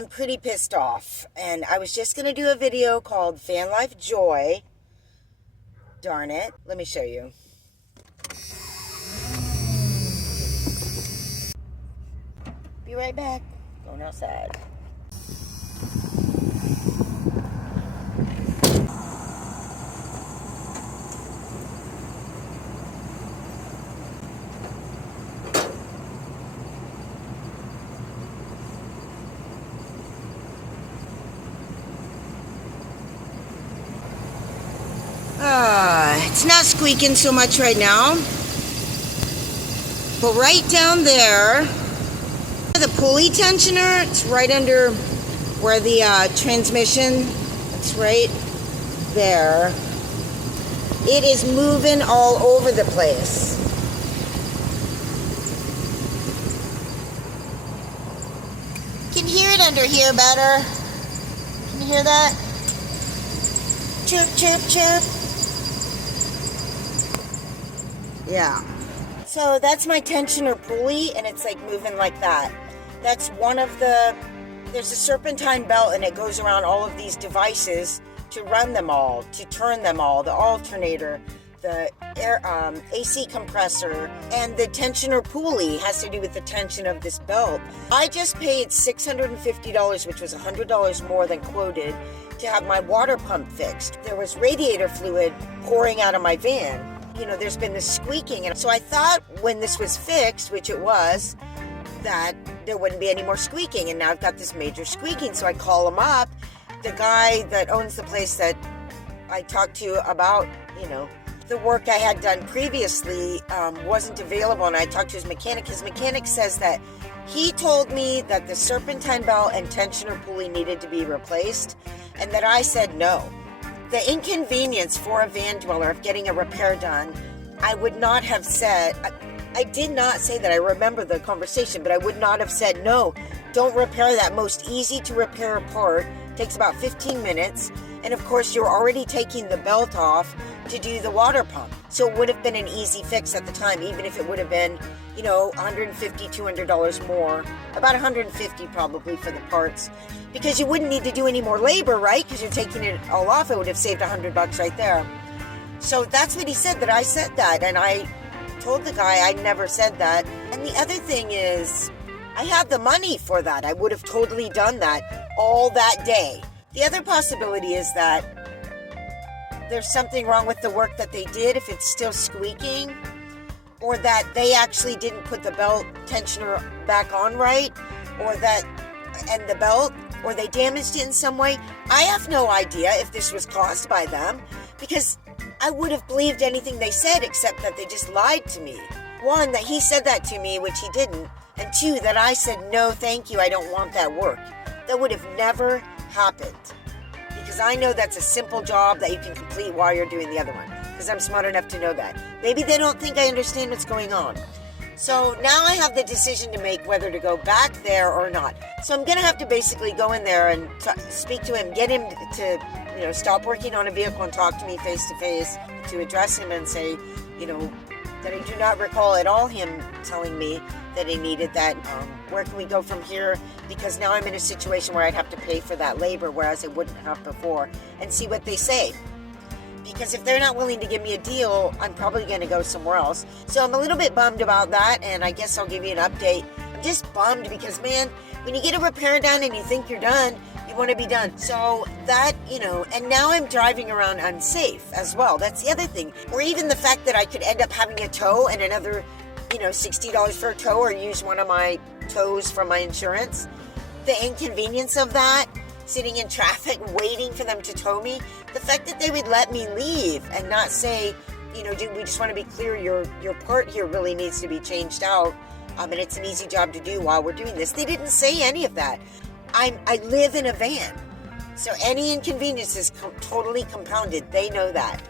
I'm pretty pissed off, and I was just going to do a video called Van Life Joy. Darn it. Let me show you. Be right back. Going outside. It's not squeaking so much right now, but right down there, the pulley tensioner, it's right under where the transmission, it's right there. It is moving all over the place. You can hear it under here better. Can you hear that? Chirp, chirp, chirp. Yeah. So that's my tensioner pulley, and it's like moving like that. That's one of the, there's a serpentine belt, and it goes around all of these devices to run them all, to turn them all, the alternator, the air, AC compressor, and the tensioner pulley has to do with the tension of this belt. I just paid $650, which was $100 more than quoted, to have my water pump fixed. There was radiator fluid pouring out of my van. You know, there's been this squeaking, and so I thought when this was fixed, which it was, that there wouldn't be any more squeaking, and now I've got this major squeaking. So I call him up. The guy that owns the place that I talked to about, you know, the work I had done previously wasn't available, and I talked to his mechanic. His mechanic says that he told me that the serpentine belt and tensioner pulley needed to be replaced, and that I said no. The inconvenience for a van dweller of getting a repair done, I would not have said, I did not say that. I remember the conversation, but I would not have said, no, don't repair that most easy to repair part. Takes about 15 minutes. And of course, you're already taking the belt off to do the water pump. So it would have been an easy fix at the time, even if it would have been, you know, $150, $200 more, about $150 probably for the parts, because you wouldn't need to do any more labor, right? Because you're taking it all off. It would have saved $100 right there. So that's what he said, that I said that. And I told the guy I never said that. And the other thing is, I had the money for that. I would have totally done that all that day. The other possibility is that there's something wrong with the work that they did if it's still squeaking, or that they actually didn't put the belt tensioner back on right, or that, and the belt, or they damaged it in some way. I have no idea if this was caused by them, because I would have believed anything they said, except that they just lied to me. One, that he said that to me, which he didn't, and two, that I said, no, thank you, I don't want that work. That would have never happened, because I know that's a simple job that you can complete while you're doing the other one, because I'm smart enough to know that. Maybe they don't think I understand what's going on. So now I have the decision to make whether to go back there or not. So I'm going to have to basically go in there and speak to him, get him to, you know, stop working on a vehicle and talk to me face to face, to address him and say, you know, that I do not recall at all him telling me that he needed that. Where can we go from here? Because now I'm in a situation where I'd have to pay for that labor, whereas I wouldn't have before, and see what they say. Because if they're not willing to give me a deal, I'm probably going to go somewhere else. So I'm a little bit bummed about that, and I guess I'll give you an update. I'm just bummed because, man, when you get a repair done and you think you're done, you want to be done. So that, you know, and now I'm driving around unsafe as well. That's the other thing. Or even the fact that I could end up having a tow and another, you know, $60 for a tow, or use one of my tows from my insurance. The inconvenience of that, sitting in traffic, waiting for them to tow me. The fact that they would let me leave and not say, you know, dude, we just want to be clear, your part here really needs to be changed out, and it's an easy job to do while we're doing this. They didn't say any of that. I live in a van, so any inconvenience is totally compounded. They know that.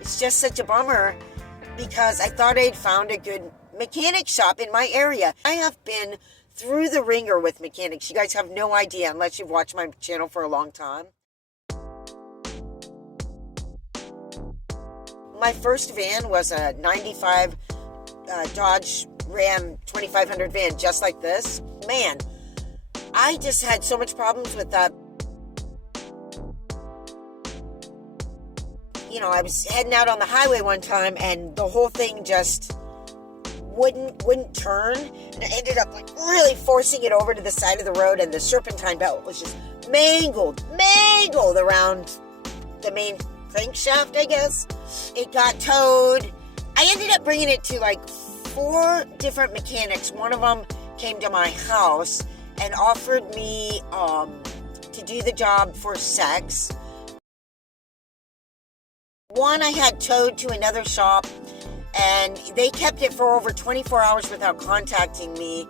It's just such a bummer, because I thought I'd found a good mechanic shop in my area. I have been through the ringer with mechanics. You guys have no idea unless you've watched my channel for a long time. My first van was a 95 Dodge Ram 2500 van, just like this. Man, I just had so much problems with that. You know, I was heading out on the highway one time and the whole thing just wouldn't turn, and I ended up like really forcing it over to the side of the road, and the serpentine belt was just mangled around the main crankshaft, I guess. It got towed. I ended up bringing it to like 4 different mechanics. One of them came to my house and offered me to do the job for sex. One I had towed to another shop, and they kept it for over 24 hours without contacting me.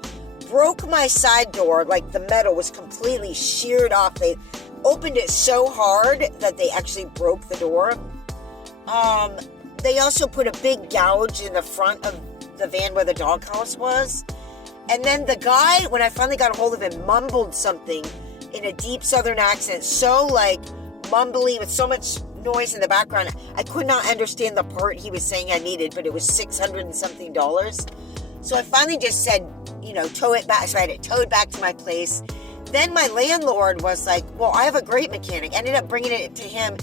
Broke my side door, like the metal was completely sheared off. They opened it so hard that they actually broke the door. They also put a big gouge in the front of the van where the doghouse was. And then the guy, when I finally got a hold of him, mumbled something in a deep southern accent, so like mumbly with so much noise in the background. I could not understand the part he was saying I needed, but it was $600 and something. So I finally just said, you know, tow it back. So I had it towed back to my place. Then my landlord was like, well, I have a great mechanic. Ended up bringing it to him.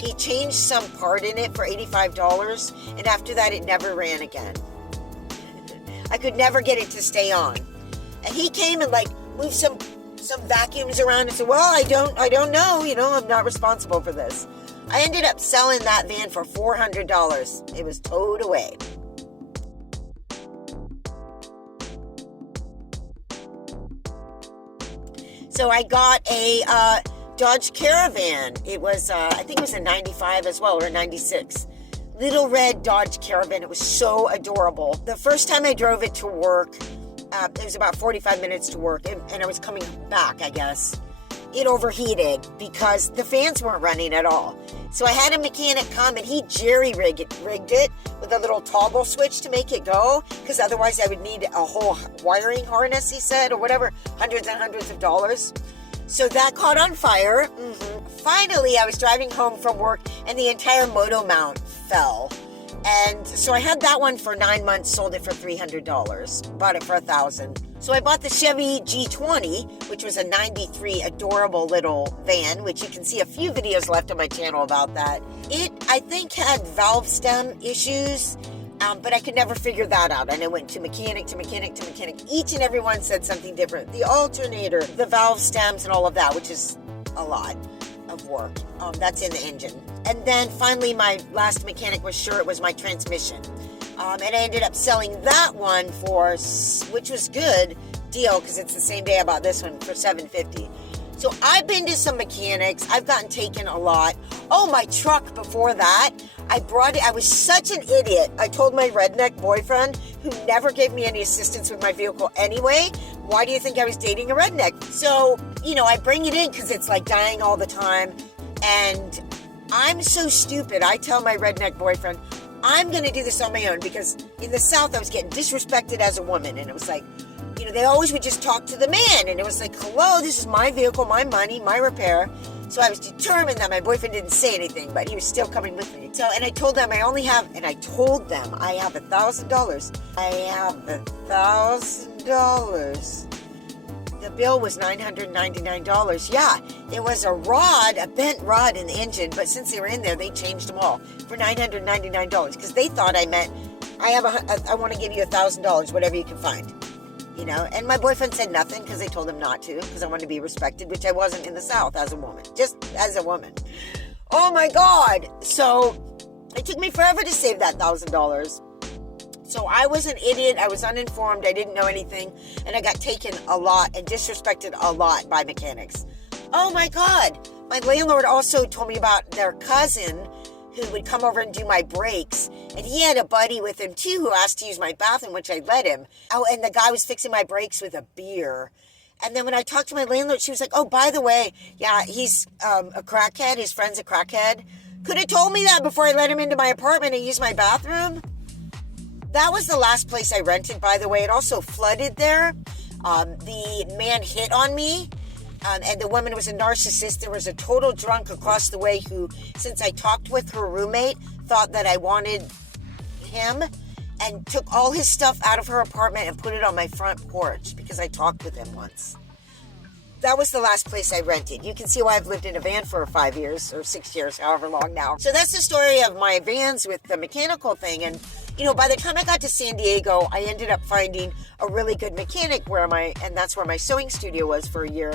He changed some part in it for $85, and after that it never ran again. I could never get it to stay on. And he came and like moved some vacuums around and said, well, I don't know, you know, I'm not responsible for this. I ended up selling that van for $400. It was towed away. So I got a Dodge Caravan. It was, I think it was a 95 as well, or a 96. Little red Dodge Caravan. It was so adorable. The first time I drove it to work, it was about 45 minutes to work, and I was coming back, I guess. It overheated because the fans weren't running at all. So I had a mechanic come, and he jerry-rigged it with a little toggle switch to make it go, because otherwise I would need a whole wiring harness, he said, or whatever, hundreds and hundreds of dollars. So that caught on fire. Finally, I was driving home from work and the entire moto mount fell. And so I had that one for 9 months, sold it for $300, bought it for $1,000. So I bought the Chevy G20, which was a 93 adorable little van, which you can see a few videos left on my channel about that. It, I think, had valve stem issues. But I could never figure that out. And I went to mechanic. Each and every one said something different. The alternator, the valve stems, and all of that, which is a lot of work. That's in the engine. And then finally, my last mechanic was sure it was my transmission. And I ended up selling that one for, which was good deal, because it's the same day I bought this one, for $750. So I've been to some mechanics. I've gotten taken a lot. Oh, my truck before that, I brought it. I was such an idiot. I told my redneck boyfriend, who never gave me any assistance with my vehicle anyway, why do you think I was dating a redneck? So, you know, I bring it in because it's like dying all the time. And I'm so stupid. I tell my redneck boyfriend, I'm going to do this on my own, because in the South, I was getting disrespected as a woman. And it was like, you know, they always would just talk to the man. And it was like, hello, this is my vehicle, my money, my repair. So I was determined that my boyfriend didn't say anything, but he was still coming with me. So, and I told them I have $1,000. I have $1,000. The bill was $999. Yeah, it was a bent rod in the engine, but since they were in there, they changed them all for $999, because they thought I meant, I want to give you $1,000, whatever you can find. You know, and my boyfriend said nothing because they told him not to, because I wanted to be respected, which I wasn't in the South as a woman, just as a woman. Oh my God. So it took me forever to save that $1,000. So I was an idiot. I was uninformed. I didn't know anything. And I got taken a lot and disrespected a lot by mechanics. Oh my God. My landlord also told me about their cousin who would come over and do my brakes. And he had a buddy with him too who asked to use my bathroom, which I let him. Oh, and the guy was fixing my brakes with a beer. And then when I talked to my landlord, she was like, oh, by the way, yeah, he's a crackhead. His friend's a crackhead. Could have told me that before I let him into my apartment and use my bathroom. That was the last place I rented, by the way. It also flooded there. The man hit on me, and the woman was a narcissist. There was a total drunk across the way who, since I talked with her roommate, thought that I wanted him and took all his stuff out of her apartment and put it on my front porch because I talked with him once. That was the last place I rented. You can see why I've lived in a van for 5 years or 6 years, however long now. So that's the story of my vans with the mechanical thing. And, you know, by the time I got to San Diego, I ended up finding a really good mechanic and that's where my sewing studio was for a year.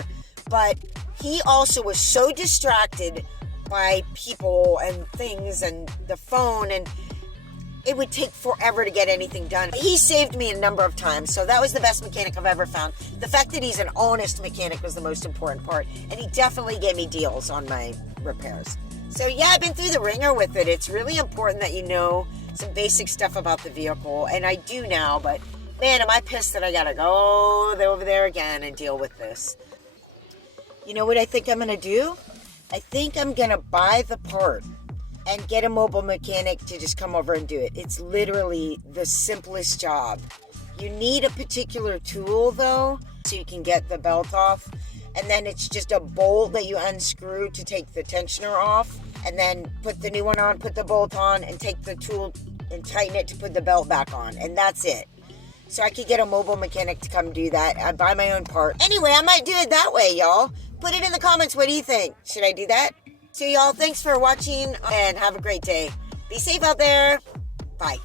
But he also was so distracted by people and things and the phone, and it would take forever to get anything done. He saved me a number of times, so that was the best mechanic I've ever found. The fact that he's an honest mechanic was the most important part, and he definitely gave me deals on my repairs. So yeah, I've been through the ringer with it. It's really important that you know some basic stuff about the vehicle, and I do now, but man, am I pissed that I gotta go over there again and deal with this. You know what I think I'm gonna do? I think I'm gonna buy the part and get a mobile mechanic to just come over and do it. It's literally the simplest job. You need a particular tool though, so you can get the belt off. And then it's just a bolt that you unscrew to take the tensioner off. And then put the new one on, put the bolt on, and take the tool and tighten it to put the belt back on. And that's it. So I could get a mobile mechanic to come do that. I buy my own part. Anyway, I might do it that way, y'all. Put it in the comments. What do you think? Should I do that? So y'all, thanks for watching and have a great day. Be safe out there. Bye.